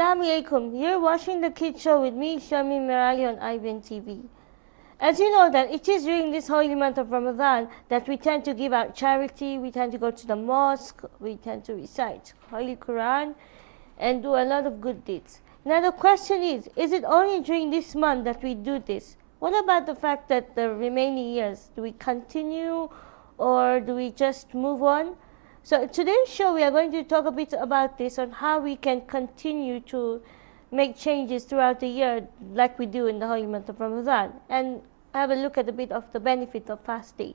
Assalamu alaikum. You're watching the Kids Show with me, Shami Merali on IBN TV. As you know that it is during this holy month of Ramadan that we tend to give out charity, we tend to go to the mosque, we tend to recite Holy Quran and do a lot of good deeds. Now the question is it only during this month that we do this? What about the fact that the remaining years, do we continue or do we just move on? So today's show we are going to talk a bit about this, on how we can continue to make changes throughout the year like we do in the holy month of Ramadan, and have a look at a bit of the benefit of fasting.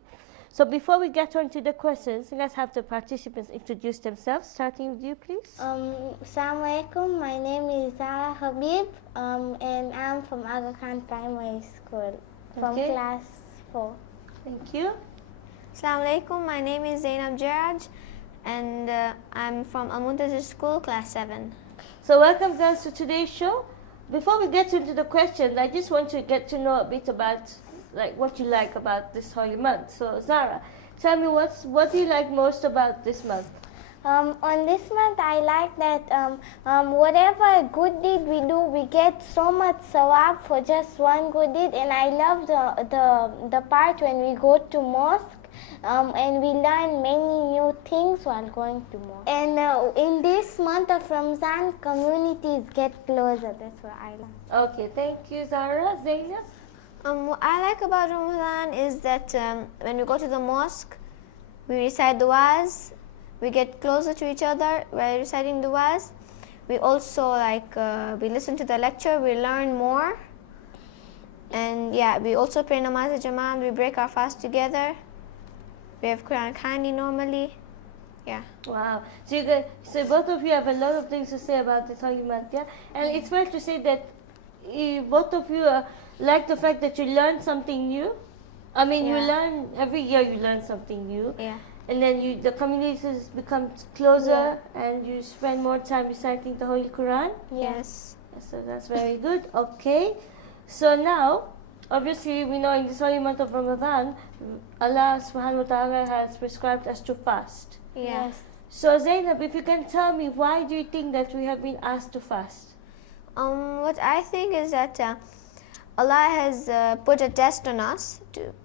So before we get on to the questions, let's have the participants introduce themselves, starting with you please. Assalamu alaikum. My name is Zahra Habib and I'm from Aga Khan Primary School from class 4. Thank you. Assalamu alaikum. My name is Zainab Jeraj and I'm from Untitled School, class 7. So welcome guys to today's show. Before we get into the questions, I just want to get to know a bit about what you like about this holy month. So Zara, tell me what do you like most about this month? On this month, I like that whatever good deed we do, we get so much sawab for just one good deed. And I love the part when we go to mosque and we learn many new things while going to mosque. And in this month of Ramadan, communities get closer. That's what I like. Okay, thank you, Zara. Zainab? What I like about Ramadan is that when we go to the mosque, we recite du'as. We get closer to each other while reciting du'as. We also we listen to the lecture, we learn more. And yeah, we also pray namaz al-jama'at, we break our fast together. We have Quran Khani normally. Yeah. Wow. So both of you have a lot of things to say about this holy month, yeah? And it's fair to say that both of you like the fact that you learn something new. I mean, you learn, every year you learn something new. Yeah. And then the communities become closer and you spend more time reciting the Holy Quran. Yes. So that's very good. Okay. So now, obviously we know in this holy month of Ramadan, Allah subhanahu wa ta'ala has prescribed us to fast. Yes. So Zainab, if you can tell me, why do you think that we have been asked to fast? What I think is that Allah has put a test on us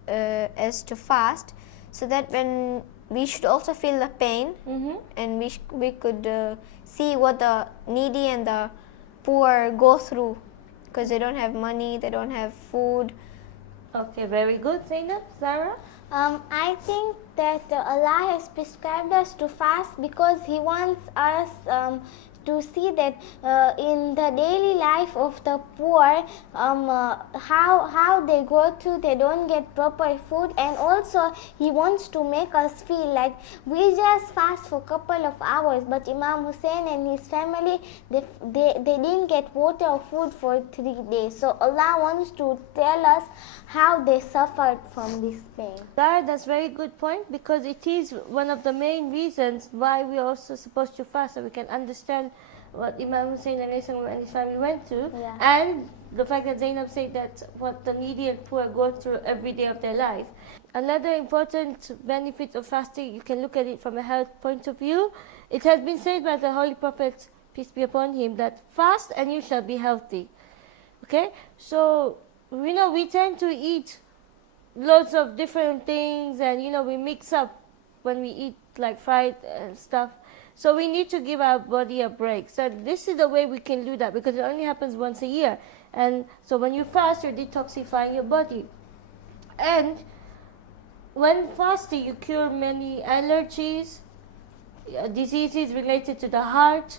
as to fast, so that when we should also feel the pain, and we could see what the needy and the poor go through, because they don't have money, they don't have food. Okay, very good. Zainab? Zara? I think that Allah has prescribed us to fast because He wants us to see that in the daily life of the poor, how they go through, they don't get proper food. And also He wants to make us feel like we just fast for a couple of hours, but Imam Hussein and his family, they didn't get water or food for 3 days. So Allah wants to tell us how they suffered from this pain. That's a very good point, because it is one of the main reasons why we are also supposed to fast, so we can understand what Imam Hussein and his family went through, and the fact that Zainab said that what the needy and poor go through every day of their life. Another important benefit of fasting, you can look at it from a health point of view. It has been said by the Holy Prophet, peace be upon him, that fast and you shall be healthy. Okay, so we tend to eat lots of different things, and we mix up when we eat like fried stuff. So we need to give our body a break. So this is the way we can do that, because it only happens once a year. And so when you fast, you're detoxifying your body. And when fasting, you cure many allergies, diseases related to the heart,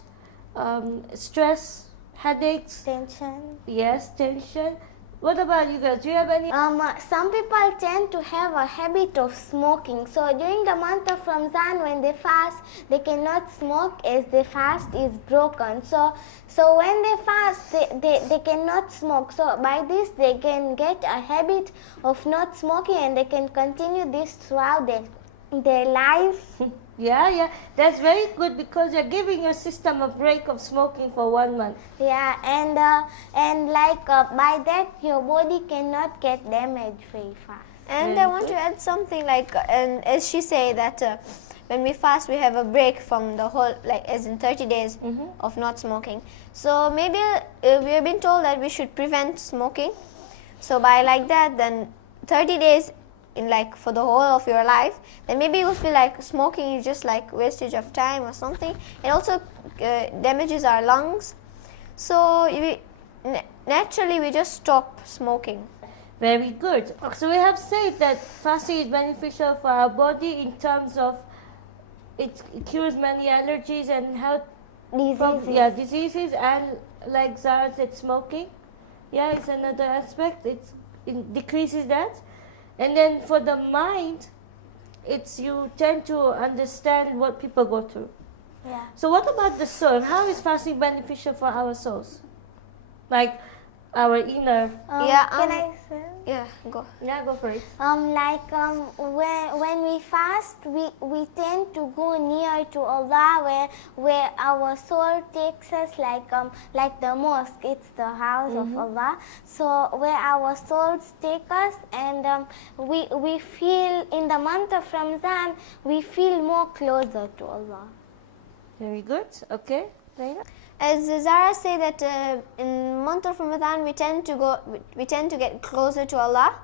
stress, headaches. Tension. Yes, tension. What about you guys? Do you have any? Some people tend to have a habit of smoking. So during the month of Ramadan, when they fast, they cannot smoke as the fast is broken. So when they fast, they cannot smoke. So by this, they can get a habit of not smoking, and they can continue this throughout their life. Yeah, that's very good, because you're giving your system a break of smoking for 1 month. Yeah, and by that your body cannot get damaged very fast. And I want to add something and as she say that when we fast, we have a break from the whole, like as in 30 days of not smoking. So maybe we have been told that we should prevent smoking. So by like that, then 30 days in like for the whole of your life, then maybe you will feel like smoking is just like wastage of time or something. It also damages our lungs. So naturally we just stop smoking. Very good. So we have said that fasting is beneficial for our body in terms of it cures many allergies and health diseases, and like Zahra said, smoking. Yeah, it's another aspect. It decreases that. And then for the mind, it's you tend to understand what people go through. Yeah. So what about the soul? How is fasting beneficial for our souls? Like our inner. Can I say? Yeah, go. Yeah, go for it. When we fast, we tend to go near to Allah, where our soul takes us, like the mosque. It's the house of Allah. So where our souls take us, and we feel in the month of Ramadan, we feel more closer to Allah. Very good. Okay. Zainab? As Zahra said that in month of Ramadan we tend to get closer to Allah,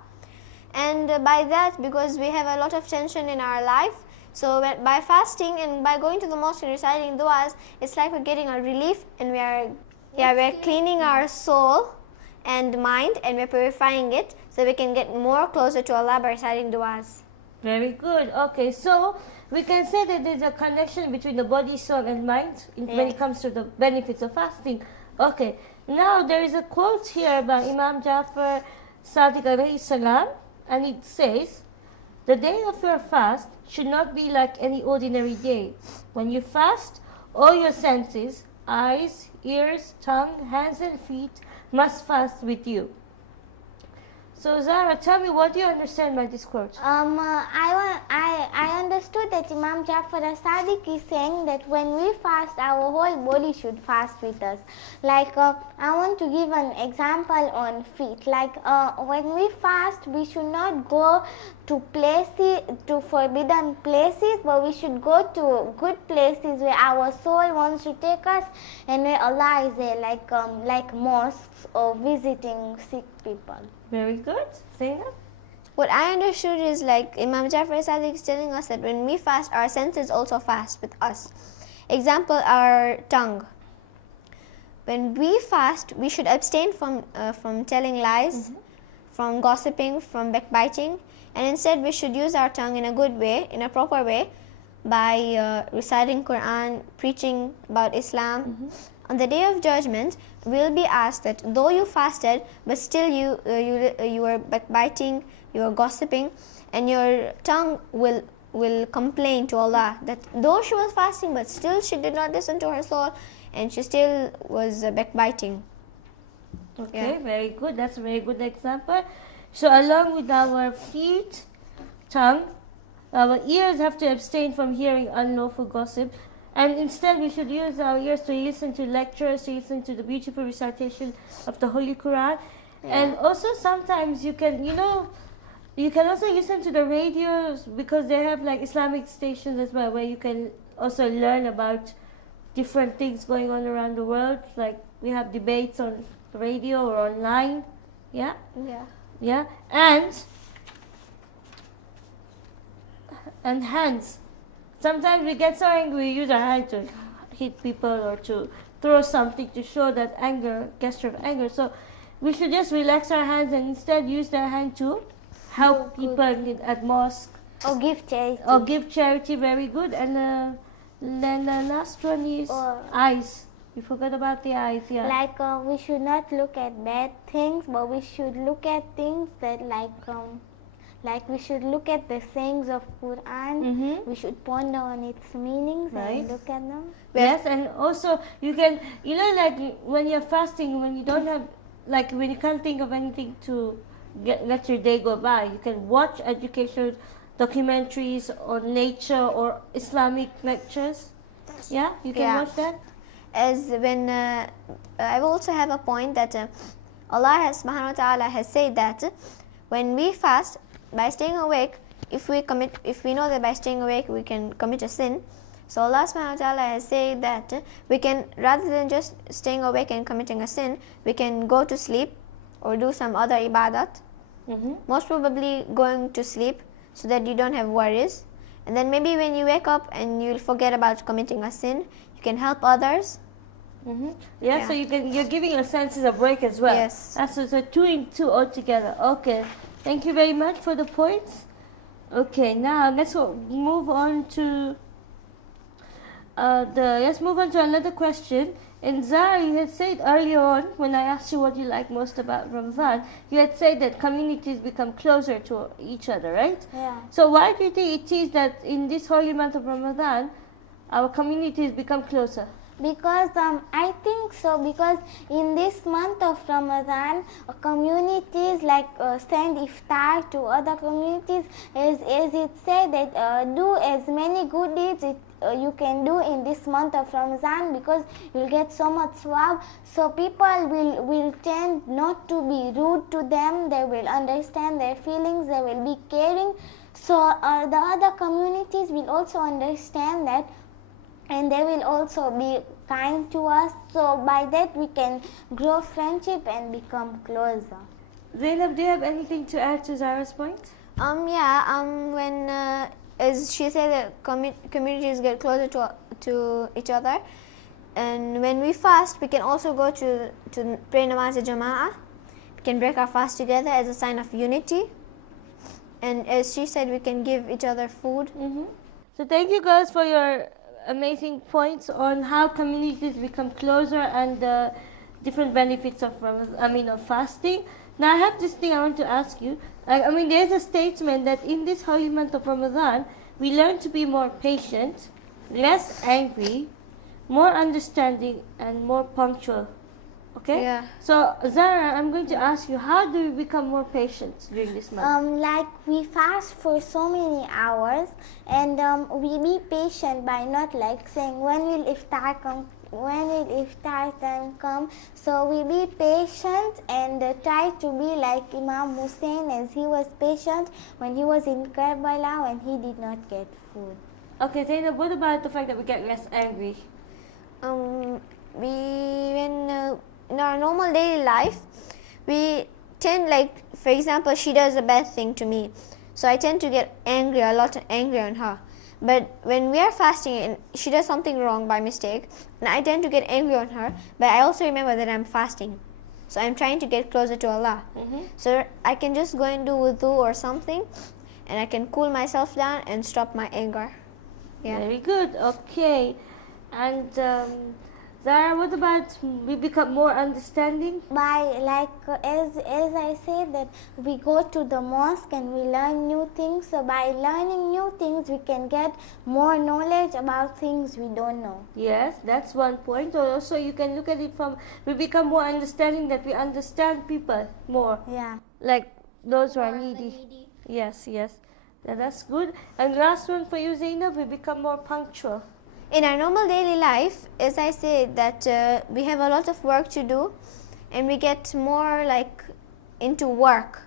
and by that, because we have a lot of tension in our life, so by fasting and by going to the mosque and reciting du'as, it's like we're getting a relief, and we're cleaning our soul and mind, and we're purifying it, so we can get more closer to Allah by reciting du'as. Very good. Okay, so we can say that there's a connection between the body, soul, and mind when it comes to the benefits of fasting. Okay, now there is a quote here by Imam Jafar Sadiq alayhi salam, and it says, "The day of your fast should not be like any ordinary day. When you fast, all your senses, eyes, ears, tongue, hands, and feet must fast with you." So Zahra, tell me, what do you understand by this quote? I understood that Imam Jafar Sadiq is saying that when we fast, our whole body should fast with us. Like I want to give an example on feet. Like when we fast, we should not go to places, to forbidden places, but we should go to good places where our soul wants to take us, and where Allah is there, like mosques or visiting sick people. Very good. Zainab? What I understood is like Imam Jafar Sadiq is telling us that when we fast, our senses also fast with us. Example, our tongue. When we fast, we should abstain from telling lies, from gossiping, from backbiting, and instead we should use our tongue in a good way, in a proper way, by reciting Quran, preaching about Islam. On the day of judgment, we will be asked that though you fasted, but still you were backbiting, you were gossiping, and your tongue will complain to Allah that though she was fasting, but still she did not listen to her soul, and she still was backbiting. Okay, very good. That's a very good example. So along with our feet, tongue, our ears have to abstain from hearing unlawful gossip. And instead, we should use our ears to listen to lectures, to listen to the beautiful recitation of the Holy Quran. Yeah. And also sometimes you can also listen to the radios, because they have like Islamic stations as well, where you can also learn about different things going on around the world. Like we have debates on the radio or online. Yeah? Yeah. And hands. Sometimes we get so angry, we use our hand to hit people or to throw something to show that anger, gesture of anger. So we should just relax our hands and instead use their hand to help people at mosque. Or give charity. Very good. And then the last one is eyes. We forgot about the eyes, yeah. Like we should not look at bad things, but we should look at things that like we should look at the sayings of Quran. We should ponder on its meanings and look at them. Yes, and also you can, like when you're fasting, when you don't have, like when you can't think of anything to let your day go by, you can watch educational documentaries on nature or Islamic lectures. Yeah, you can watch that. As when I will also have a point that Allah subhanahu wa ta'ala has said that when we fast, by staying awake, if we know that by staying awake we can commit a sin, so Allah subhanahu wa ta'ala has said that we can, rather than just staying awake and committing a sin, we can go to sleep or do some other ibadat. Most probably going to sleep so that you don't have worries, and then maybe when you wake up and you'll forget about committing a sin, you can help others. So you're giving your senses a break as well. Yes. So 2 in 2 altogether. Okay, thank you very much for the points. Okay, now let's move on to another question. And Zahra, you had said earlier on, when I asked you what you like most about Ramadan, you had said that communities become closer to each other, right? Yeah. So why do you think it is that in this holy month of Ramadan, our communities become closer? Because I think so, because in this month of Ramadan, communities send iftar to other communities, as it said that do as many good deeds you can do in this month of Ramadan, because you'll get so much swab. So people will tend not to be rude to them, they will understand their feelings, they will be caring. So the other communities will also understand that, and they will also be kind to us. So by that we can grow friendship and become closer. Zainab, do you have anything to add to Zahra's point? When as she said, that communities get closer to each other, and when we fast, we can also go to pray namaz jama'ah. We can break our fast together as a sign of unity, and as she said, we can give each other food. So thank you girls for your amazing points on how communities become closer and the different benefits of fasting. Now I have this thing I want to ask you. There's a statement that in this holy month of Ramadan, we learn to be more patient, less angry, more understanding, and more punctual. Okay? Yeah. So Zahra, I'm going to ask you, how do we become more patient during this month? We fast for so many hours, and we be patient by not saying when will iftar come, when will iftar time come. So we be patient and try to be like Imam Hussein, as he was patient when he was in Karbala when he did not get food. Okay, Zainab, what about the fact that we get less angry? In our normal daily life, we tend, for example, she does a bad thing to me, so I tend to get angry, a lot angry on her. But when we are fasting and she does something wrong by mistake, and I tend to get angry on her, but I also remember that I'm fasting, so I'm trying to get closer to Allah. So I can just go and do wudu or something, and I can cool myself down and stop my anger. Yeah. Very good. Okay. And Zahra, what about we become more understanding? By as I said, that we go to the mosque and we learn new things. So by learning new things, we can get more knowledge about things we don't know. Yes, that's one point. Or also you can look at it from, we become more understanding, that we understand people more. Yeah. Like those who are needy. Yes. Yeah, that's good. And last one for you, Zainab, we become more punctual. In our normal daily life, as I said, that we have a lot of work to do, and we get more into work,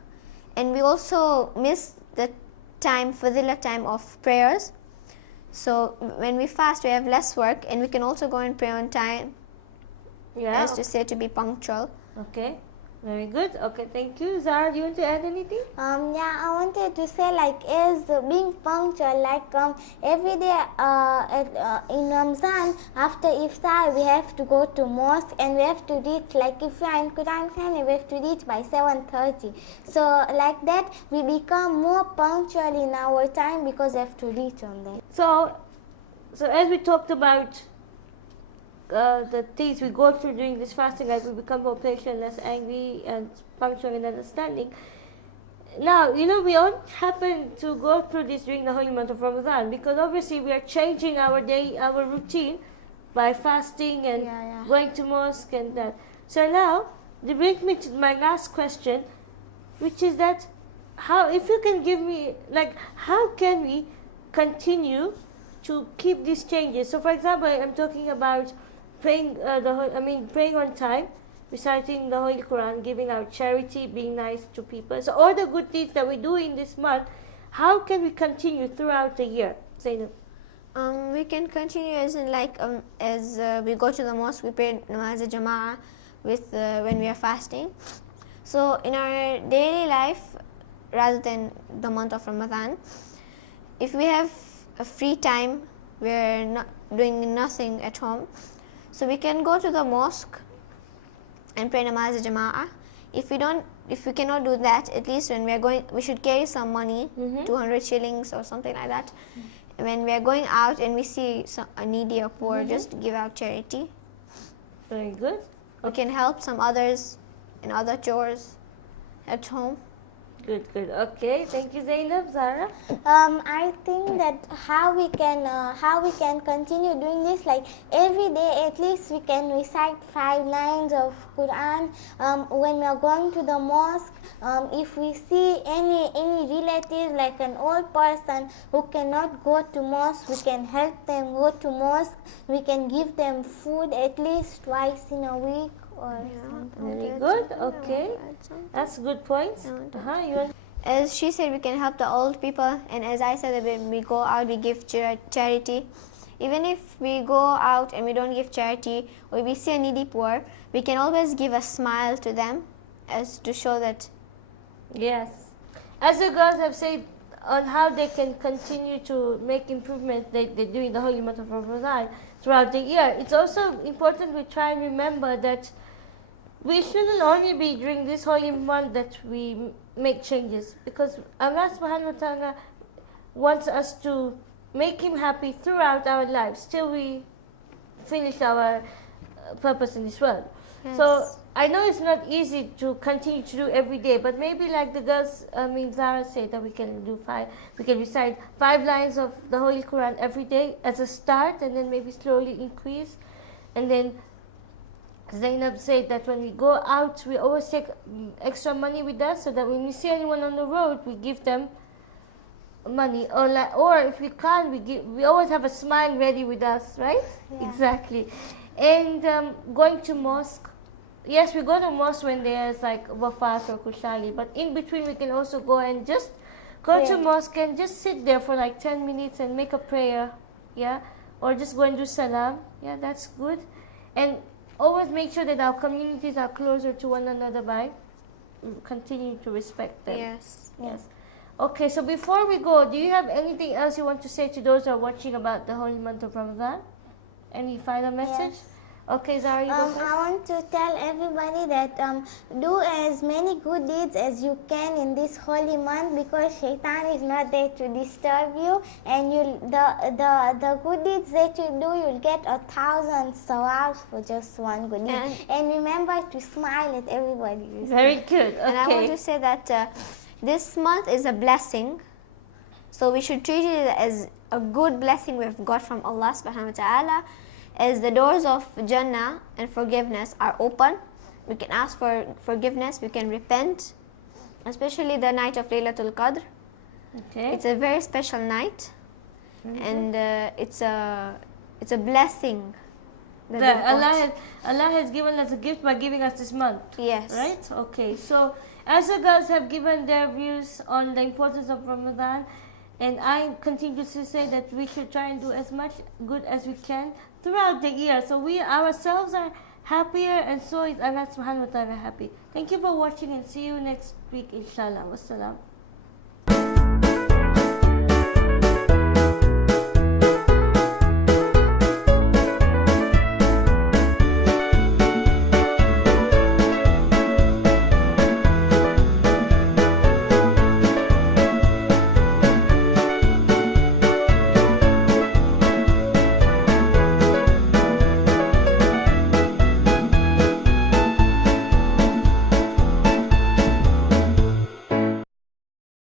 and we also miss the time, fadila time of prayers. So when we fast, we have less work, and we can also go and pray on time. Yeah. As to say, to be punctual. Okay. Very good. Okay, thank you. Zahra, do you want to add anything? I wanted to say, as being punctual, every day in Ramzan, after iftar, we have to go to mosque and we have to read, if we are in Quran Khani, we have to read by 7:30. So like that, we become more punctual in our time because we have to read on that. So as we talked about the things we go through during this fasting, we become more patient, less angry, and punctual and understanding. Now, we all happen to go through this during the holy month of Ramadan, because obviously we are changing our routine by fasting and going to mosque and that. So now, it brings me to my last question, which is that, if you can give me, how can we continue to keep these changes? So for example, I'm talking about praying praying on time, reciting the Holy Quran, giving our charity, being nice to people. So all the good deeds that we do in this month, how can we continue throughout the year, Zainab? We can continue as in we go to the mosque, we pray namaz jama'ah with when we are fasting. So in our daily life, rather than the month of Ramadan, if we have a free time, we're not doing nothing at home, so we can go to the mosque and pray namaz jama'ah. If we cannot do that, at least when we are going, we should carry some money, 200 shillings or something like that. When we are going out and we see a needy or poor, just give out charity. Very good. We can help some others in other chores at home. Good. Okay, thank you, Zainab. Zahra? I think that how we can continue doing this, like every day at least we can recite 5 lines of Quran. When we are going to the mosque, if we see any relative, like an old person who cannot go to mosque, we can help them go to mosque. We can give them food at least twice in a week. Very good. Okay, that's good points. As she said, we can help the old people, and as I said, when we go out, we give charity. Even if we go out and we don't give charity, or we see a needy poor, we can always give a smile to them, as to show that. Yes, as the girls have said on how they can continue to make improvements they do in the holy month of Ramadan throughout the year. It's also important we try and remember that we shouldn't only be during this holy month that we make changes, because Allah subhanahu wa ta'ala wants us to make Him happy throughout our lives till we finish our purpose in this world. Yes. So I know it's not easy to continue to do every day, but maybe like the girls, Zahra said that we can recite 5 lines of the Holy Quran every day as a start, and then maybe slowly increase. And then Zainab said that when we go out, we always take extra money with us, so that when we see anyone on the road, we give them money. Or if we can't, we always have a smile ready with us, right? Yeah. Exactly. And going to mosque. Yes, we go to mosque when there's like wafat or kushali, but in between we can also go and just go to mosque and just sit there for like 10 minutes and make a prayer, yeah, or just go and do salam. Yeah, that's good. And always make sure that our communities are closer to one another by continuing to respect them. Yes. Okay, so before we go, do you have anything else you want to say to those who are watching about the holy month of Ramadan? Any final message? Yes. Okay, Zahra, you go first. I want to tell everybody that do as many good deeds as you can in this holy month, because Shaitan is not there to disturb you, and the good deeds that you do, you'll get 1,000 sawabs for just one good deed. And remember to smile at everybody. Very good. Okay. And I want to say that this month is a blessing, so we should treat it as a good blessing we've got from Allah subhanahu wa ta'ala. As the doors of Jannah and forgiveness are open, we can ask for forgiveness, we can repent, especially the night of Laylatul Qadr. Okay. It's a very special night, and it's a blessing. That Allah has given us a gift by giving us this month. Yes. Right? Okay. So, as the girls have given their views on the importance of Ramadan, and I continue to say that we should try and do as much good as we can throughout the year, so we ourselves are happier, and so is Allah subhanahu wa ta'ala happy. Thank you for watching, and see you next week, inshallah. Wassalam.